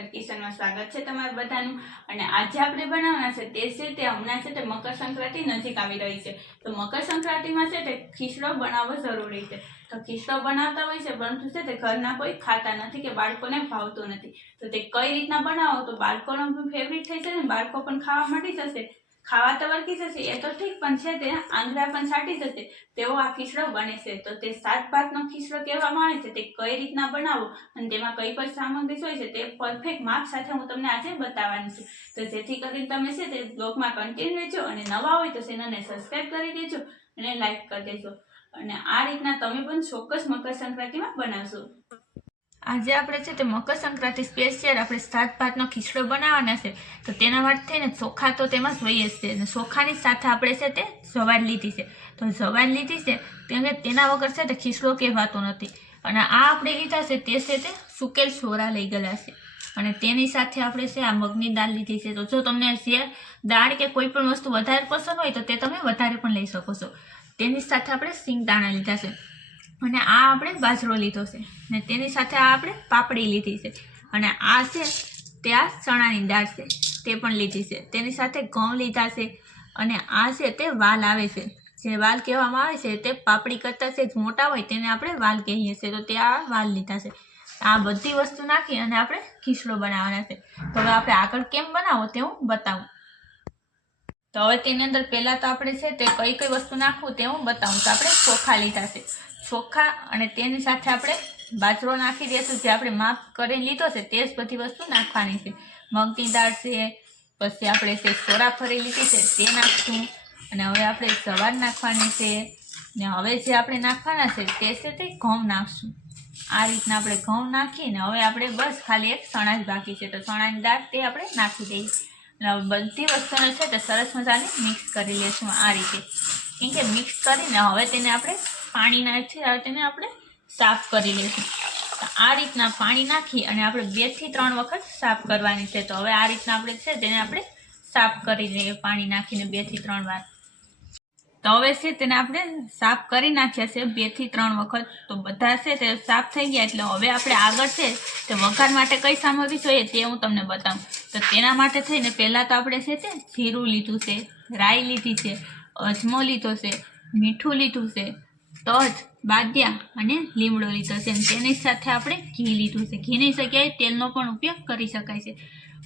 સ્વાગત છે તમારું બધાનું. અને આજે આપણે બનાવવાના છે તે છે તે હમણાં છે તે મકર સંક્રાંતિ નજીક આવી રહી છે. તો મકર સંક્રાંતિમાં છે તે ખીચડો બનાવવો જરૂરી છે. તો ખીચડો બનાવતા હોય છે પરંતુ છે તે ઘરના કોઈ ખાતા નથી કે બાળકોને ભાવતું નથી. તો તે કઈ રીતના બનાવો તો બાળકોનો ફેવરિટ થઈ જશે ને બાળકો પણ ખાવા માટે જશે. ખાવા તો વળગી જશે, એ તો ઠીક, પણ છે તે આંગળા પણ છાંટી જશે. તેવો આ ખીચડો બને છે. તો તે સાત ભાતનો ખીચડો કહેવામાં આવે છે. તે કઈ રીતના બનાવવો અને તેમાં કઈ કઈ સામગ્રી હોય છે તે પરફેક્ટ માપ સાથે હું તમને આજે બતાવવાની છું. તો જેથી કરીને તમે છે તે બ્લોગમાં કન્ટિન્યુ રહેજો અને નવા હોય તો ચેનલને સબસ્ક્રાઈબ કરી દેજો અને લાઈક કરી દેજો. અને આ રીતના તમે પણ ચોક્કસ મકર સંક્રાંતિમાં બનાવશો. આજે આપણે છે તે મકર સંક્રાંતિ સ્પેશિયલ આપણે સાત ભાતનો ખીચડો બનાવવાના છે. તો તેના માટે થઈને ચોખા તો તેમાં જોઈએ જ છે અને ચોખાની સાથે આપણે છે તે જવાર લીધી છે. તો જવાર લીધી છે કેમ કે તેના વગર છે તે ખીચડો કહેવાતો નથી. અને આ આપણે લીધા છે તે છે તે સુકેલ છોરા લઈ ગયેલા છે. અને તેની સાથે આપણે છે આ મગની દાળ લીધી છે. તો જો તમને જે દાળ કે કોઈ પણ વસ્તુ વધારે પસંદ હોય તો તે તમે વધારે પણ લઈ શકો છો. તેની સાથે આપણે સિંગ દાણા લીધા છે. અને આ આપણે બાજરો લીધો છે. ને તેની સાથે આ આપણે પાપડી લીધી છે. અને આ છે તે આ ચણાની દાળ છે. તે પણ લીધી છે. તેની સાથે ઘઉં લીધા છે. અને આ છે તે વાલ આવે છે. જે વાલ કહેવામાં આવે છે તે પાપડી કરતાં છે જ મોટા હોય તેને આપણે વાલ કહીએ છીએ. તો તે આ વાલ લીધા છે. આ બધી વસ્તુ નાખી અને આપણે ખીચડો બનાવવાના છે. તો હવે આપણે આગળ કેમ બનાવો તે હું બતાવું. તો હવે તેની અંદર પહેલાં તો આપણે છે તે કઈ કઈ વસ્તુ નાખવું તે હું બતાવું. તો આપણે ચોખા લીધા છે. ચોખા અને તેની સાથે આપણે બાજરો નાખી દઈશું. જે આપણે માપ કરીને લીધો છે, તે જ બધી વસ્તુ નાખવાની છે. મગની દાળ છે, પછી આપણે જે સોરા ફરી લીધી છે, તે નાખશું. અને હવે આપણે સવાર નાખવાની છે. ને હવે જે આપણે નાખવાના છે, તે છે તે ઘઉં નાખશું. આ રીતના આપણે ઘઉં નાખીને હવે આપણે બસ ખાલી એક ચણા જ બાકી છે. તો ચણાની દાળ તે આપણે નાખી દઈએ. અને હવે બધી વસ્તુને છે તે સરસ મજાની મિક્સ કરી લઈશું આ રીતે. કેમ કે મિક્સ કરીને હવે તેને આપણે પાણી નાખી તેને આપણે સાફ કરી લઈશું. આ રીતના પાણી નાખી અને આપણે બેથી ત્રણ વખત સાફ કરવાની છે. તો હવે આ રીતના આપણે છે તેને આપણે સાફ કરી લઈએ, પાણી નાખીને બેથી ત્રણ વાર. તો હવે છે તેને આપણે સાફ કરી નાખ્યા છે બેથી ત્રણ વખત. તો બધા છે તે સાફ થઈ ગયા એટલે હવે આપણે આગળ છે તે વઘાર માટે કઈ સામગ્રી જોઈએ તે હું તમને બતાવું. તો તેના માટે થઈને પહેલાં તો આપણે છે તે જીરું લીધું છે, રાઈ લીધી છે, અજમો લીધો છે, મીઠું લીધું છે તજ, બાદિયા અને લીમડો લીધો છે. તેની સાથે આપણે ઘી લીધું છે. ઘીની જગ્યાએ તેલનો પણ ઉપયોગ કરી શકાય છે.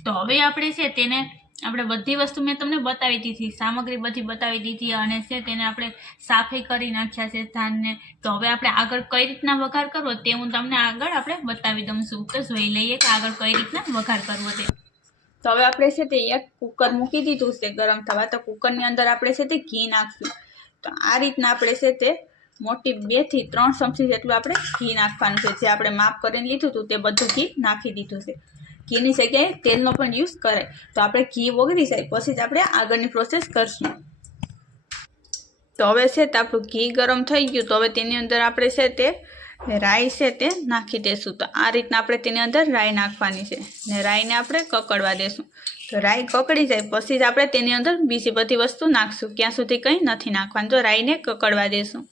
તો હવે આપણે છે તેને આપણે બધી વસ્તુ મેં તમને બતાવી દીધી. સામગ્રી બધી બતાવી દીધી અને છે તેને આપણે સાફે કરી નાખ્યા છે ધાનને. તો હવે આપણે આગળ કઈ રીતના વઘાર કરવો તે હું તમને આગળ આપણે બતાવી દઉં છું. તો જોઈ લઈએ કે આગળ કઈ રીતના વઘાર કરવો તે. તો હવે આપણે છે તે એક કુકર મૂકી દીધું છે ગરમ થવા. તો કુકરની અંદર આપણે છે તે ઘી નાખશું. તો આ રીતના આપણે છે તે મોટી બેથી ત્રણ ચમચી જેટલું આપણે ઘી નાખવાનું છે. જે આપણે માપ કરીને લીધું હતું તે બધું ઘી નાખી દીધું છે. ઘીની જગ્યાએ તેલનો પણ યુઝ કરાય. તો આપણે ઘી ઓગળી જાય પછી જ આપણે આગળની પ્રોસેસ કરશું. તો હવે છે તે આપણું ઘી ગરમ થઈ ગયું. તો હવે તેની અંદર આપણે છે તે રાઈ છે તે નાખી દઈશું તો આ રીતના આપણે તેની અંદર રાઈ નાખવાની છે. ને રાઈને આપણે કકડવા દેશું. તો રાઈ કકડી જાય પછી જ આપણે તેની અંદર બીજી બધી વસ્તુ નાખશું. ક્યાં સુધી કંઈ નથી નાખવાનું. તો રાઈને કકડવા દેશું.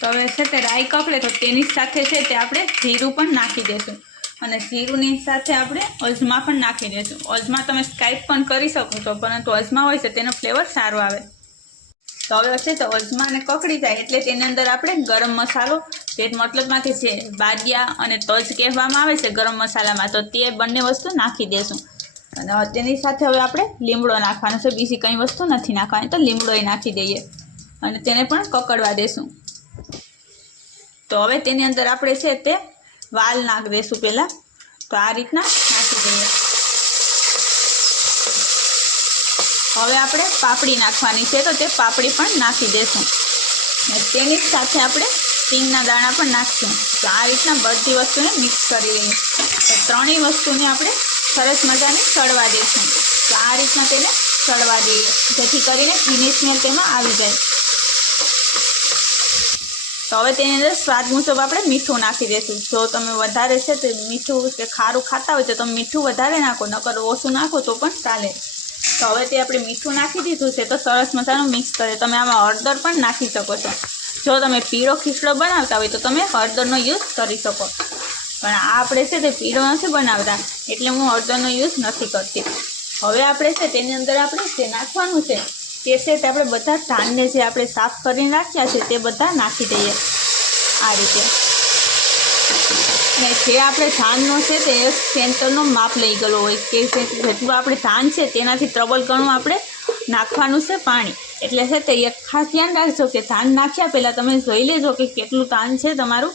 તો હવે છે તે રાઈ કપડે, તો તેની સાથે છે તે આપણે જીરું પણ નાખી દઈશું અને જીરુંની સાથે આપણે અજમા પણ નાખી દઈશું અજમા તમે સ્કાઈપ પણ કરી શકો છો, પરંતુ અજમા હોય છે તેનો ફ્લેવર સારો આવે. તો હવે છે તો અજમાને કકડી જાય એટલે તેની અંદર આપણે ગરમ મસાલો, તે મતલબમાં કે જે બાદિયા અને તજ કહેવામાં આવે છે ગરમ મસાલામાં, તો તે બંને વસ્તુ નાખી દઈશું અને તેની સાથે હવે આપણે લીમડો નાખવાનો છે. બીજી કંઈ વસ્તુ નથી નાખવાની, તો લીમડોય નાખી દઈએ. અને તેને પણ કકડવા દેશું. તો હવે તેની અંદર આપણે છે તે વાલ નાખ દઈશું પહેલાં. તો આ રીતના નાખી દઈએ. હવે આપણે પાપડી નાખવાની છે તો તે પાપડી પણ નાખી દઈશું ને તેની સાથે આપણે સિંગના દાણા પણ નાખશું. તો આ રીતના બધી વસ્તુને મિક્સ કરી લઈએ. તો ત્રણેય વસ્તુને આપણે સરસ મજાની ચડવા દઈશું. તો આ રીતના તેને ચડવા દઈએ. જેથી કરીને ફિનિશ સ્મેલ તેમાં આવી જાય. તો હવે તેની અંદર સ્વાદ મુજબ આપણે મીઠું નાખી દઈશું. જો તમે વધારે છે તે મીઠું કે ખારું ખાતા હોય તો તમે મીઠું વધારે નાખો, નકર ઓછું નાખો તો પણ ચાલે. તો હવે તે આપણે મીઠું નાખી દીધું છે તો સરસ મજાનું મિક્સ કરે. તમે આમાં હળદર પણ નાખી શકો છો. જો તમે પીળો ખીચડો બનાવતા હોય તો તમે હળદરનો યુઝ કરી શકો. પણ આ આપણે છે તે પીળો નથી બનાવતા, એટલે હું હળદરનો યુઝ નથી કરતી. હવે આપણે છે તેની અંદર આપણે જે નાખવાનું છે તે આપણે બધા ધાનને જે આપણે સાફ કરીને રાખ્યા છે તે બધા નાખી દઈએ આ રીતે. ને જે આપણે ધાનનો છે તે સેન્ટરનો માપ લઈ ગયેલો હોય કે જેટલું આપણે ધાન છે તેનાથી ત્રબલ ગણું આપણે નાખવાનું છે પાણી. એટલે છે તે એક ખાસ ધ્યાન રાખજો કે ધાન નાખ્યા પહેલાં તમે જોઈ લેજો કે કેટલું ધાન છે તમારું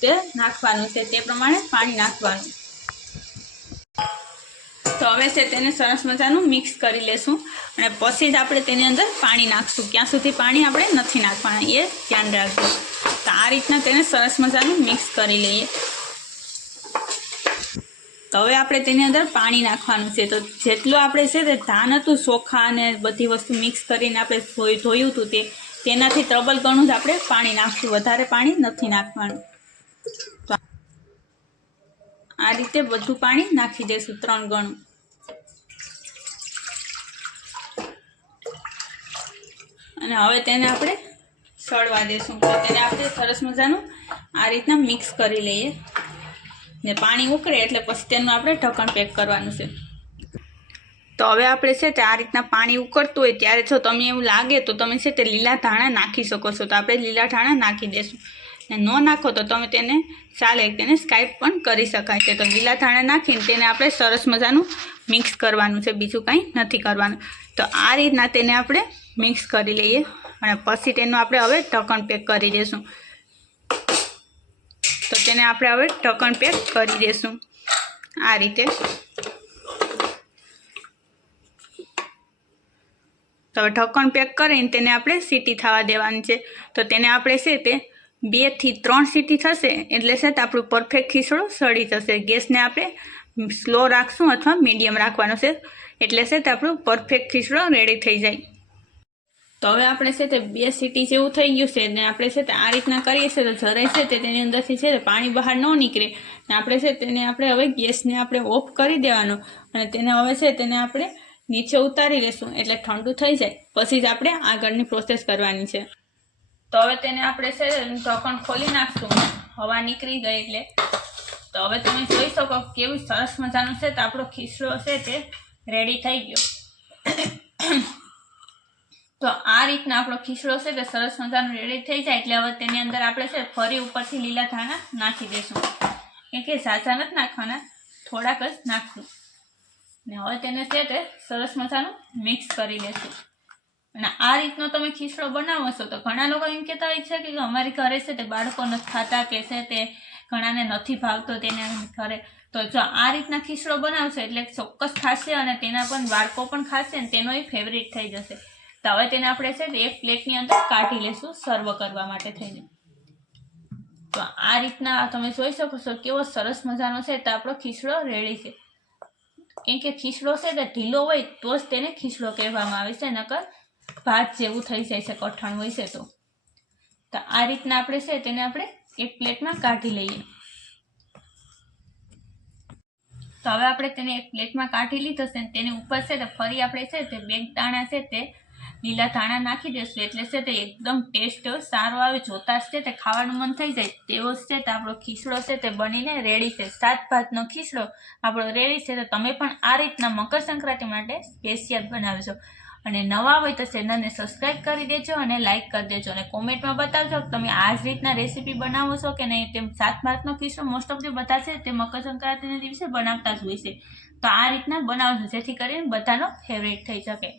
તે નાખવાનું છે તે પ્રમાણે પાણી નાખવાનું. તો હવે છે તેને સરસ મજાનું મિક્સ કરી લેશું. અને પછી જ આપણે તેની અંદર પાણી નાખશું. ક્યાં સુધી પાણી આપણે નથી નાખવાના, એ ધ્યાન રાખજો. તો આ રીતના તેને સરસ મજાનું મિક્સ કરી લઈએ. તો હવે આપણે તેની અંદર પાણી નાખવાનું છે. તો જેટલું આપણે છે તે ધાન હતું, ચોખા અને બધી વસ્તુ મિક્સ કરીને આપણે ધોયું હતું તે, તેનાથી ત્રબલ ગણું જ આપણે પાણી નાખશું. વધારે પાણી નથી નાખવાનું. તો આ રીતે બધું પાણી નાખી દઈશું ત્રણ ગણું. અને હવે તેને આપણે સળવા દઈશું. તેને આપણે સરસ મજાનું આ રીતના મિક્સ કરી લઈએ. ને પાણી ઉકળે એટલે પછી તેનું આપણે ઢક્કણ પેક કરવાનું છે. તો હવે આપણે છે તે આ રીતના પાણી ઉકળતું હોય ત્યારે જો તમને એવું લાગે તો તમે છે તે લીલા ધાણા નાખી શકો છો. તો આપણે લીલા ધાણા નાખી દઈશું. ને નાખો તો તમે તેને ચાલે તેને સ્કાઈપ પણ કરી શકાય છે. તો લીલા ધાણા નાખીને તેને આપણે સરસ મજાનું મિક્સ કરવાનું છે. બીજું કાંઈ નથી કરવાનું. તો આ રીતના તેને આપણે મિક્સ કરી લઈએ અને પછી તેનું આપણે હવે ઢક્કણ પેક કરી દઈશું તો તેને આપણે હવે ઢક્કણ પેક કરી દઈશું આ રીતે. તો ઢક્કણ પેક કરીને તેને આપણે સીટી થવા દેવાની છે. તો તેને આપણે છે તે બેથી ત્રણ સીટી થશે, એટલે છે આપણું પરફેક્ટ ખીચડો સડી જશે. ગેસને આપણે સ્લો રાખશું અથવા મીડિયમ રાખવાનો છે. એટલે છે આપણું પરફેક્ટ ખીચડો રેડી થઈ જાય. તો હવે આપણે છે તે બે સીટી જેવું થઈ ગયું છે, ને આપણે છે તે આ રીતના કરીએ છીએ તો જરાય છે તે તેની અંદરથી છે તે પાણી બહાર ન નીકળે. ને આપણે છે તેને આપણે હવે ગેસને આપણે ઓફ કરી દેવાનો, અને તેને હવે છે તેને આપણે નીચે ઉતારી લેશું, એટલે ઠંડુ થઈ જાય. પછી જ આપણે આગળની પ્રોસેસ કરવાની છે. તો હવે તેને આપણે છે ઢોકણ ખોલી નાખશું. હવા નીકળી ગઈ એટલે. તો હવે તમે જોઈ શકો કેવું સરસ મજાનું છે તો આપણો ખીસડો છે તે રેડી થઈ ગયો. તો આ રીતના આપણો ખીસડો છે તે સરસ મજાનું રેડી થઈ જાય એટલે હવે તેની અંદર આપણે છે ફરી ઉપરથી લીલા ધાણા નાખી દઈશું. કેમ કે ઝાઝા નથી નાખવાના, થોડાક જ નાખશું. ને હવે તેને છે તે સરસ મજાનું મિક્સ કરી લેશું. અને આ રીતનો તમે ખીચડો બનાવો છો, તો ઘણા લોકો એમ કહેતા હોય છે કે અમારી ઘરે છે તે બાળકો નથી ખાતા કે છે તે ઘણાને નથી ભાવતો તેને ઘરે તો જો આ રીતના ખીચડો બનાવશો એટલે ચોક્કસ ખાશે અને તેના પણ બાળકો પણ ખાશે અને તેનો એ ફેવરિટ થઈ જશે. તો હવે તેને આપણે છે એક પ્લેટની અંદર કાઢી લેશું સર્વ કરવા માટે થઈને. તો આ રીતના તમે જોઈ શકો છો કેવો સરસ મજાનો છે તો આપણો ખીચડો રેડી છે. કેમ કે ખીચડો છે તે ઢીલો હોય તો જ તેને ખીચડો કહેવામાં આવે છે, નકર ભાત જેવું થઈ જાય છે, કઠણ હોય છે તો. તો આ રીતના આપણે છે તેને આપણે એક પ્લેટમાં કાઢી લઈએ. તો હવે આપણે તેને એક પ્લેટમાં કાઢી લીધો છે તેની ઉપર છે તે ફરી આપણે છે તે બે દાણા છે તે લીલા ધાણા નાખી દઈશું એટલે છે તે એકદમ ટેસ્ટ સારો આવે, જોતા છે તે ખાવાનું મન થઈ જાય તેવો છે તો આપણો ખીચડો છે તે બનીને રેડી છે. સાત ભાતનો ખીચડો આપણો રેડી છે તો તમે પણ આ રીતના મકર સંક્રાંતિ માટે સ્પેશિયલ બનાવજો. અને નવા હોય તો ચેનલને સબસ્ક્રાઈબ કરી દેજો અને લાઇક કરી દેજો અને કોમેન્ટમાં બતાવજો કે તમે આ જ રીતના રેસીપી બનાવો છો કે નહીં. તેમ સાત માર્કનો કિસ્સો મોસ્ટ ઓફ જે બધા છે, તે મકર સંક્રાંતિના દિવસે બનાવતા જ હોય છે. તો આ રીતના બનાવજો જેથી કરીને બધાનો ફેવરેટ થઈ શકે.